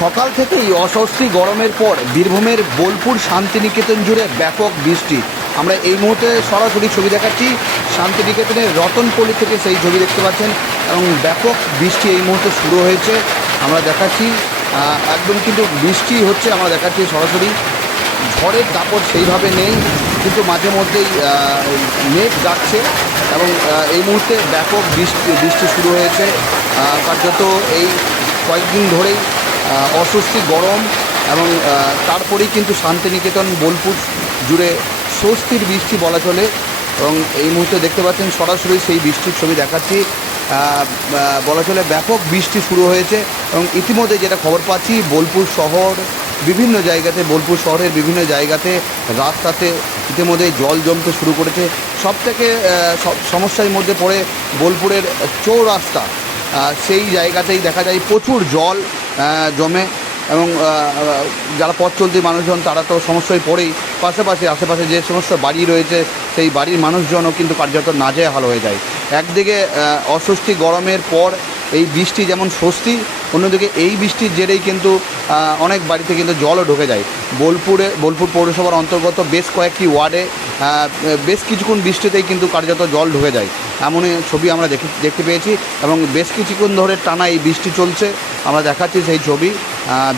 সকাল থেকেই অস্বস্তি গরমের পর বীরভূমের বোলপুর শান্তিনিকেতন জুড়ে ব্যাপক বৃষ্টি। আমরা এই মুহূর্তে সরাসরি ছবি দেখাচ্ছি শান্তিনিকেতনের রতনপল্লী থেকে, সেই ছবি দেখতে পাচ্ছেন এবং ব্যাপক বৃষ্টি এই মুহূর্তে শুরু হয়েছে। আমরা দেখাচ্ছি একদম কিন্তু বৃষ্টি হচ্ছে, আমরা দেখাচ্ছি সরাসরি। ঝড়ের দাপট সেইভাবে নেই, কিন্তু মাঝে মধ্যেই মেঘ ডাকছে এবং এই মুহূর্তে ব্যাপক বৃষ্টি শুরু হয়েছে। কার্যত এই কয়েকদিন ধরেই অস্বস্তি গরম এবং তারপরেই কিন্তু শান্তিনিকেতন বোলপুর জুড়ে স্বস্তির বৃষ্টি বলা চলে। এবং এই মুহূর্তে দেখতে পাচ্ছেন সরাসরি সেই বৃষ্টির ছবি দেখাচ্ছি। বলা চলে ব্যাপক বৃষ্টি শুরু হয়েছে এবং ইতিমধ্যে যেটা খবর পাচ্ছি বোলপুর শহর বিভিন্ন জায়গাতে, বোলপুর শহরের বিভিন্ন জায়গাতে রাস্তাতে ইতিমধ্যে জল জমতে শুরু করেছে। সবথেকে সমস্যার মধ্যে পড়ে বোলপুরের চৌরাস্তা, সেই জায়গাতেই দেখা যায় প্রচুর জল জমে এবং যারা পথ চলতি মানুষজন তারা তো সমস্যায় পড়েই, পাশাপাশি আশেপাশে যে সমস্ত বাড়ি রয়েছে সেই বাড়ির মানুষজনও কিন্তু কার্যত নাজেহাল হয়ে যায়। একদিকে অস্বস্তি গরমের পর এই বৃষ্টি যেমন স্বস্তি, অন্যদিকে এই বৃষ্টির জেরেই কিন্তু অনেক বাড়িতে কিন্তু জলও ঢুকে যায়। বোলপুর পৌরসভার অন্তর্গত বেশ কয়েকটি ওয়ার্ডে বেশ কিছুক্ষণ বৃষ্টিতেই কিন্তু কার্যত জল ঢুকে যায়, এমনই ছবি আমরা দেখতে পেয়েছি। এবং বেশ কিছুক্ষণ ধরে টানা এই বৃষ্টি চলছে, আমরা দেখাচ্ছি সেই ছবি।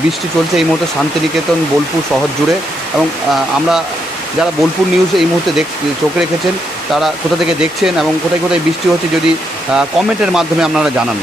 বৃষ্টি চলছে এই মুহূর্তে শান্তিনিকেতন বোলপুর শহর জুড়ে। এবং আমরা যারা বোলপুর নিউজ এই মুহূর্তে চোখ রেখেছেন তারা কোথা থেকে দেখছেন এবং কোথায় কোথায় বৃষ্টি হচ্ছে যদি কমেন্টের মাধ্যমে আপনারা জানান।